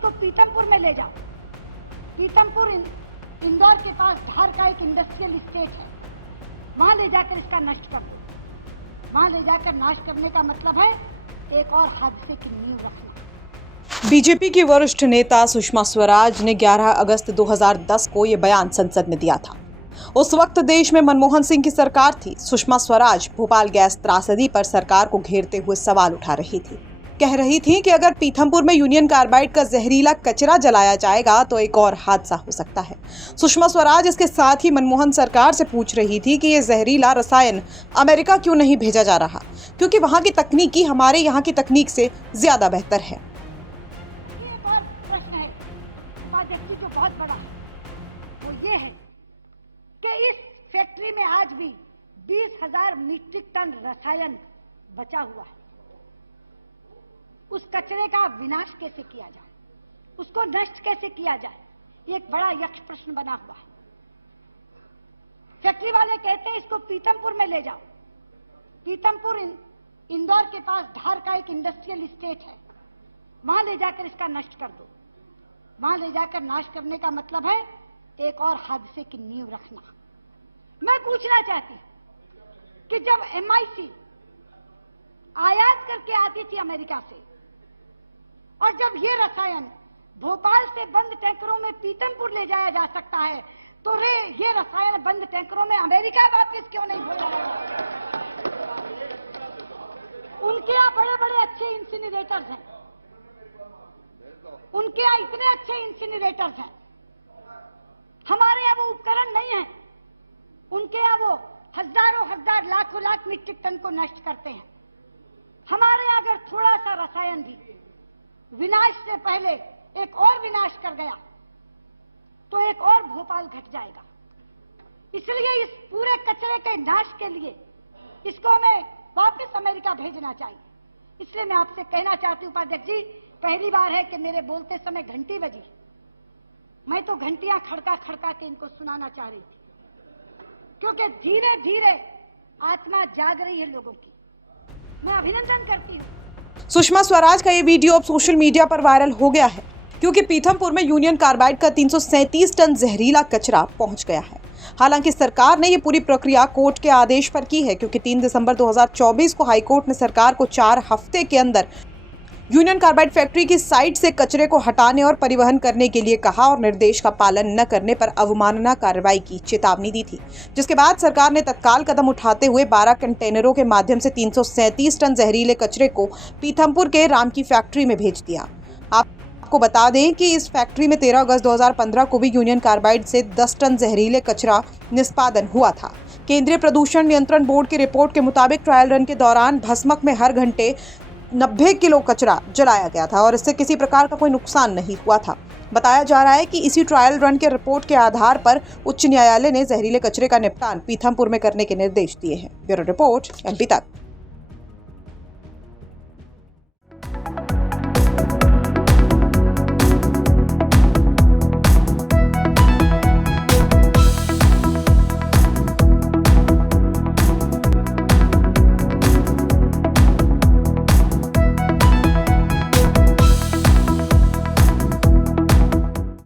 इसको पीतमपुर में ले जाओ। पीतमपुर इंदौर के पास धार का एक इंडस्ट्रियल स्टेट है, वहां ले जाकर इसका नष्ट कर दो। वहां ले जाकर नाश करने का मतलब है एक और हादसे की नींव रखना। बीजेपी की वरिष्ठ नेता सुषमा स्वराज ने 11 अगस्त 2010 को ये बयान संसद में दिया था। उस वक्त देश में मनमोहन सिंह की सरकार थी। सुषमा स्वराज भोपाल गैस त्रासदी पर सरकार को घेरते हुए सवाल उठा रही थी। कह रही थी कि अगर पीथमपुर में यूनियन कार्बाइड का जहरीला कचरा जलाया जाएगा तो एक और हादसा हो सकता है। सुषमा स्वराज इसके साथ ही मनमोहन सरकार से पूछ रही थी कि ये जहरीला रसायन अमेरिका क्यों नहीं भेजा जा रहा, क्योंकि वहां की तकनीकी हमारे यहाँ की तकनीक से ज्यादा बेहतर है। बहुत बड़ा वो ये है कि इस फैक्ट्री में आज भी 20,000 मीट्रिक टन रसायन बचा हुआ है। उस कचरे का विनाश कैसे किया जाए, उसको नष्ट कैसे किया जाए, ये एक बड़ा यक्ष प्रश्न बना हुआ है। फैक्ट्री वाले कहते हैं इसको पीतमपुर में ले जाओ। पीतमपुर इंदौर के पास धार का एक इंडस्ट्रियल स्टेट है, वहां ले जाकर इसका नष्ट कर दो। वहां ले जाकर नाश करने का मतलब है एक और हादसे की नींव रखना। मैं पूछना चाहती कि जब MIC आयात करके आती थी अमेरिका से, और जब ये रसायन भोपाल से बंद टैंकरों में पीतमपुर ले जाया जा सकता है, तो ये रसायन बंद टैंकरों में अमेरिका वापस क्यों नहीं भेजा जाता? उनके यहाँ बड़े बड़े अच्छे इंसिनरेटर्स हैं, उनके यहाँ इतने अच्छे इंसिनरेटर्स हैं, हमारे यहाँ वो उपकरण नहीं है। उनके यहाँ वो हजारों हजार लाखों लाख मीट्रिक टन को नष्ट करते हैं। हमारे यहाँ अगर थोड़ा सा रसायन भी विनाश से पहले एक और विनाश कर गया तो एक और भोपाल घट जाएगा। इसलिए इस पूरे कचरे के नाश के लिए इसको हमें वापस अमेरिका भेजना चाहिए। इसलिए मैं आपसे कहना चाहती हूँ उपाध्यक्ष जी, पहली बार है कि मेरे बोलते समय घंटी बजी। मैं तो घंटियां खड़का खड़का के इनको सुनाना चाह रही थी, क्योंकि धीरे धीरे आत्मा जाग रही है लोगों की। मैं अभिनंदन करती हूँ। सुषमा स्वराज का ये वीडियो अब सोशल मीडिया पर वायरल हो गया है, क्योंकि पीथमपुर में यूनियन कार्बाइड का 337 टन जहरीला कचरा पहुंच गया है। हालांकि सरकार ने ये पूरी प्रक्रिया कोर्ट के आदेश पर की है, क्योंकि 3 दिसंबर 2024 को हाईकोर्ट ने सरकार को 4 हफ्ते के अंदर यूनियन कार्बाइड फैक्ट्री की साइट से कचरे को हटाने और परिवहन करने के लिए कहा और निर्देश का पालन न करने पर अवमानना कार्रवाई की चेतावनी दी थी, जिसके बाद सरकार ने तत्काल कदम उठाते हुए 12 कंटेनरों के माध्यम से 337 टन जहरीले कचरे को पीथमपुर के राम की फैक्ट्री में भेज दिया। आपको बता दें कि इस फैक्ट्री में 13 अगस्त 2015 को भी यूनियन कार्बाइड से 10 टन जहरीले कचरा निष्पादन हुआ था। केंद्रीय प्रदूषण नियंत्रण बोर्ड की रिपोर्ट के मुताबिक ट्रायल रन के दौरान भस्मक में हर घंटे 90 किलो कचरा जलाया गया था और इससे किसी प्रकार का कोई नुकसान नहीं हुआ था। बताया जा रहा है कि इसी ट्रायल रन के रिपोर्ट के आधार पर उच्च न्यायालय ने जहरीले कचरे का निपटान पीथमपुर में करने के निर्देश दिए हैं। ब्यूरो रिपोर्ट MP तक।